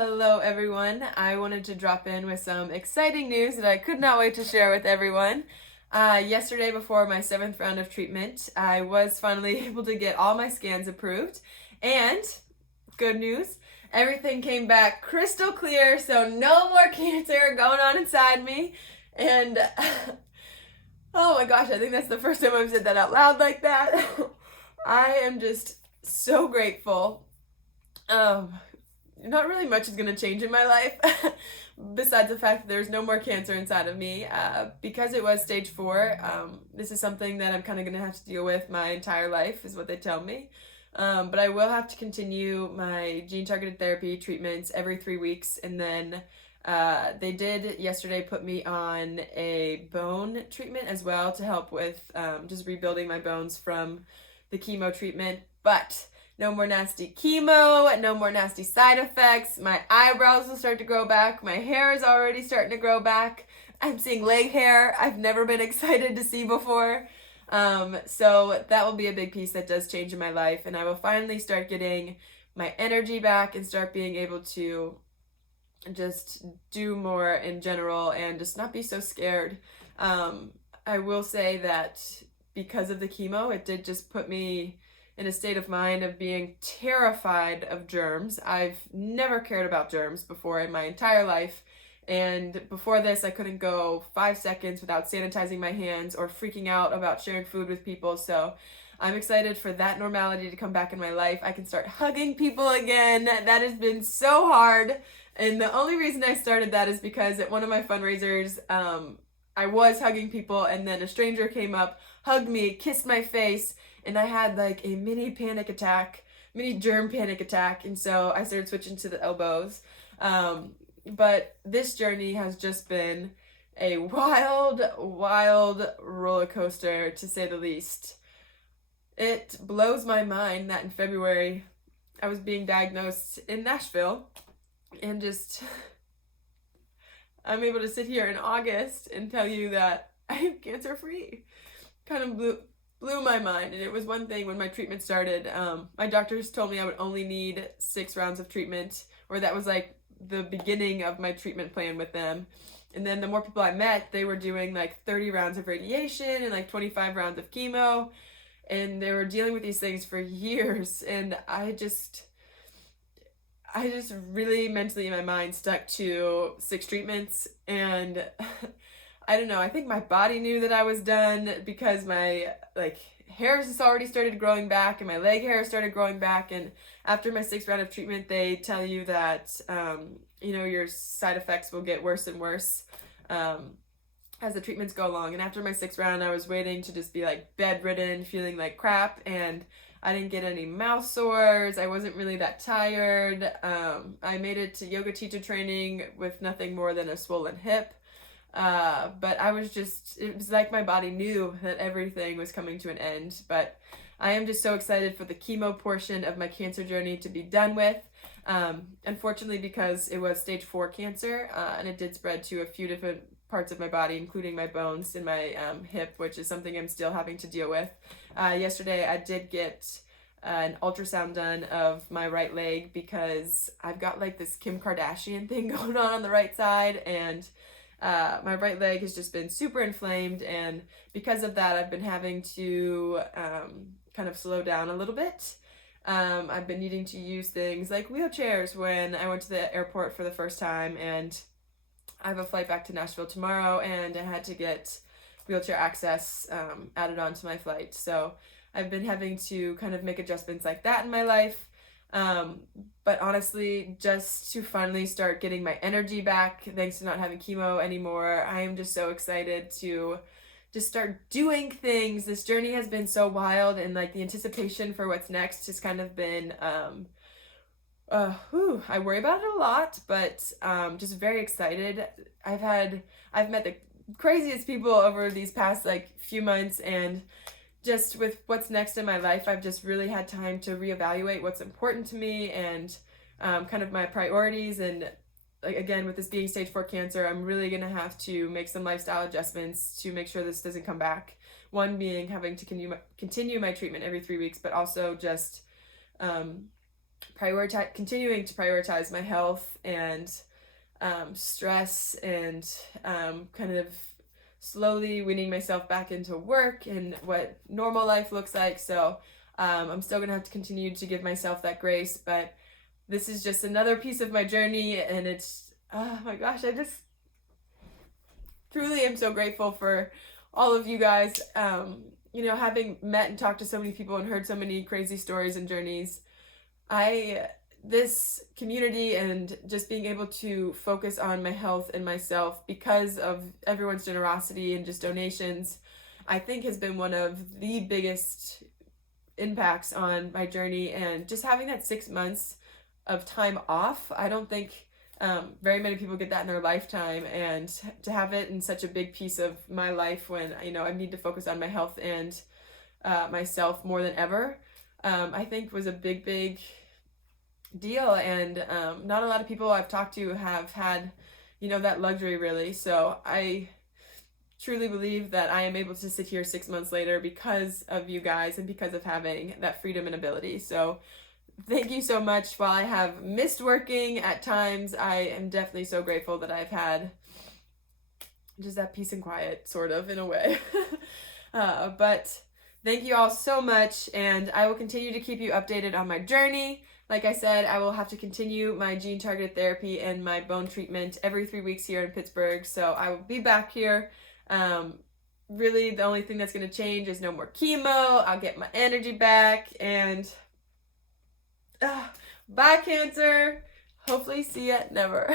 Hello everyone. I wanted to drop in with some exciting news that I could not wait to share with everyone. Yesterday before my 7th round of treatment, I was finally able to get all my scans approved, and good news, everything came back crystal clear, so no more cancer going on inside me. And oh my gosh, I think that's the first time I've said that out loud like that. I am just so grateful. Not really much is going to change in my life besides the fact that there's no more cancer inside of me. Because it was stage 4, this is something that I'm kind of going to have to deal with my entire life, is what they tell me. But I will have to continue my gene-targeted therapy treatments every 3 weeks, and then they did yesterday put me on a bone treatment as well to help with just rebuilding my bones from the chemo treatment. But no more nasty chemo, no more nasty side effects. My eyebrows will start to grow back. My hair is already starting to grow back. I'm seeing leg hair I've never been excited to see before. So that will be a big piece that does change in my life, and I will finally start getting my energy back and start being able to just do more in general and just not be so scared. I will say that because of the chemo, it did just put me in a state of mind of being terrified of germs. I've never cared about germs before in my entire life. And before this, I couldn't go 5 seconds without sanitizing my hands or freaking out about sharing food with people. So I'm excited for that normality to come back in my life. I can start hugging people again. That has been so hard. And the only reason I started that is because at one of my fundraisers, I was hugging people, and then a stranger came up, hugged me, kissed my face, and I had like a mini germ panic attack, and so I started switching to the elbows. But this journey has just been a wild roller coaster, to say the least. It blows my mind that in February I was being diagnosed in Nashville, and just I'm able to sit here in August and tell you that I am cancer free. Kind of blew my mind. And it was one thing when my treatment started. My doctors told me I would only need 6 rounds of treatment, or that was like the beginning of my treatment plan with them. And then the more people I met, they were doing like 30 rounds of radiation and like 25 rounds of chemo, and they were dealing with these things for years. And I just really mentally in my mind stuck to 6 treatments, and I don't know, I think my body knew that I was done because my hair has already started growing back, and my leg hair started growing back. And after my 6th round of treatment, they tell you that your side effects will get worse and worse as the treatments go along. And after my 6th round, I was waiting to just be like bedridden, feeling like crap, and I didn't get any mouth sores. I wasn't really that tired. I made it to yoga teacher training with nothing more than a swollen hip. But it was like my body knew that everything was coming to an end. But I am just so excited for the chemo portion of my cancer journey to be done with. Unfortunately, because it was stage 4 cancer, and it did spread to a few different parts of my body, including my bones and my hip, which is something I'm still having to deal with. Yesterday, I did get an ultrasound done of my right leg because I've got like this Kim Kardashian thing going on the right side, and my right leg has just been super inflamed, and because of that, I've been having to kind of slow down a little bit. I've been needing to use things like wheelchairs when I went to the airport for the first time, and I have a flight back to Nashville tomorrow, and I had to get wheelchair access added on to my flight. So I've been having to kind of make adjustments like that in my life. But honestly, just to finally start getting my energy back, thanks to not having chemo anymore, I am just so excited to just start doing things. This journey has been so wild, and like the anticipation for what's next has kind of been, I worry about it a lot, but just very excited. I've met the craziest people over these past like few months, and just with what's next in my life, I've just really had time to reevaluate what's important to me and kind of my priorities. And like, again, with this being stage 4 cancer, I'm really gonna have to make some lifestyle adjustments to make sure this doesn't come back. One being having to continue my treatment every 3 weeks, but also just continuing to prioritize my health and stress, and kind of slowly weaning myself back into work and what normal life looks like. So I'm still gonna have to continue to give myself that grace, but this is just another piece of my journey, and it's, oh my gosh, I just truly am so grateful for all of you guys. Having met and talked to so many people and heard so many crazy stories and journeys, this community and just being able to focus on my health and myself because of everyone's generosity and just donations, I think has been one of the biggest impacts on my journey. And just having that 6 months of time off, I don't think very many people get that in their lifetime, and to have it in such a big piece of my life when I need to focus on my health and myself more than ever, I think was a big deal. And not a lot of people I've talked to have had that luxury, really. So I truly believe that I am able to sit here 6 months later because of you guys and because of having that freedom and ability. So thank you so much. While I have missed working at times, I am definitely so grateful that I've had just that peace and quiet, sort of, in a way. But thank you all so much, and I will continue to keep you updated on my journey. Like I said, I will have to continue my gene-targeted therapy and my bone treatment every 3 weeks here in Pittsburgh, so I will be back here. Really, the only thing that's going to change is no more chemo. I'll get my energy back, and bye, Cancer. Hopefully see ya never.